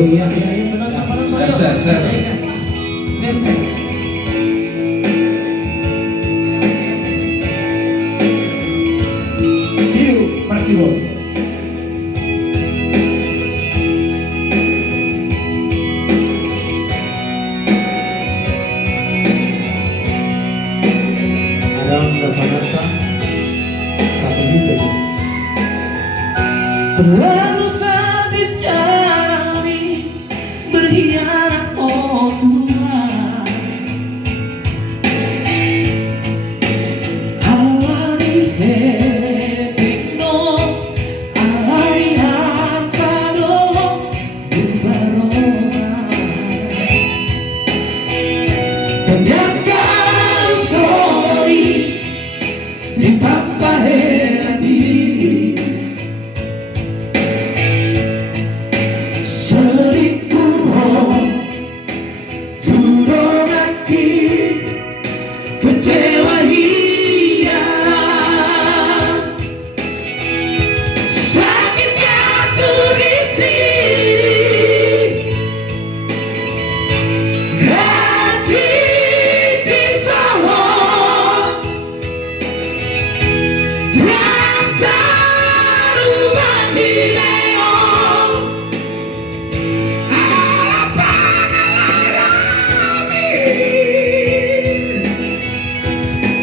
Oh iya, benar benar. Biru Markibot. Adam Ravanata satu bibit. Terlalu sadis caranya berkhianat, oh Tuhan. Alari hepikno, alari hartano, bubarona. Ternyata sorry di papa diri. Selingkuh turun lagi, kecewa hianat, sakitnya tuh di sini, hati di sawah, ternyata rumah di neon.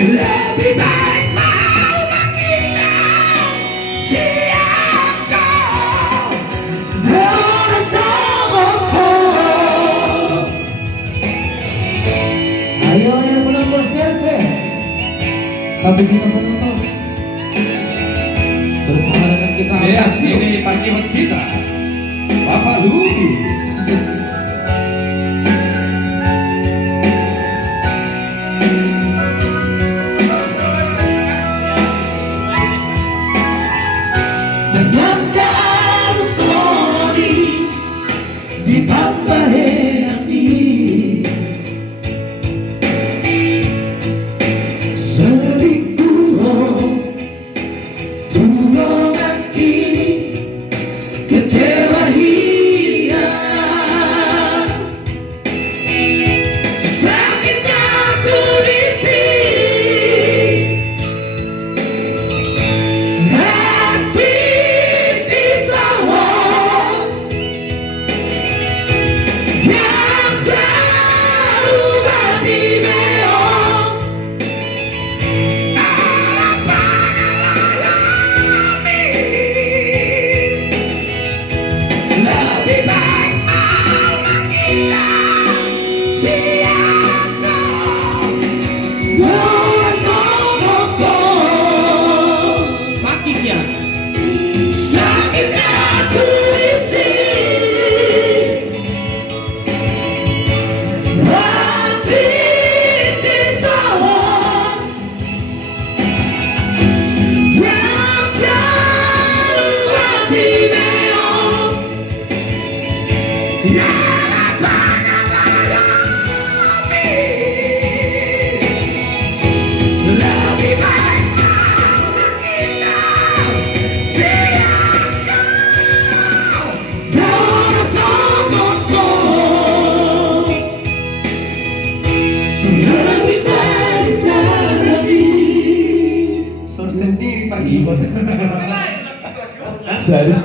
Lebih baik mau menghindar siapa dengan samaku. Ayo yang menonton share satu juta penonton bersama dengan kita. Ya, ini pasti buat kita, Bapak Ludi. Ternyata sorry di papa ini, selingkuh turun lagi, kecewa hianat, sakitnya tuh di sini, hati di sawah, yang terubah di neon. Lebih baik mau menghindar siapa dengan samaku. Sakitnya tuh di sini, hati di sawah, yang terubah di neon. Lebih baik mau menghindar siapa dengan samaku. Lebih sadis caranya. Sor sendiri Markibot. Sadis.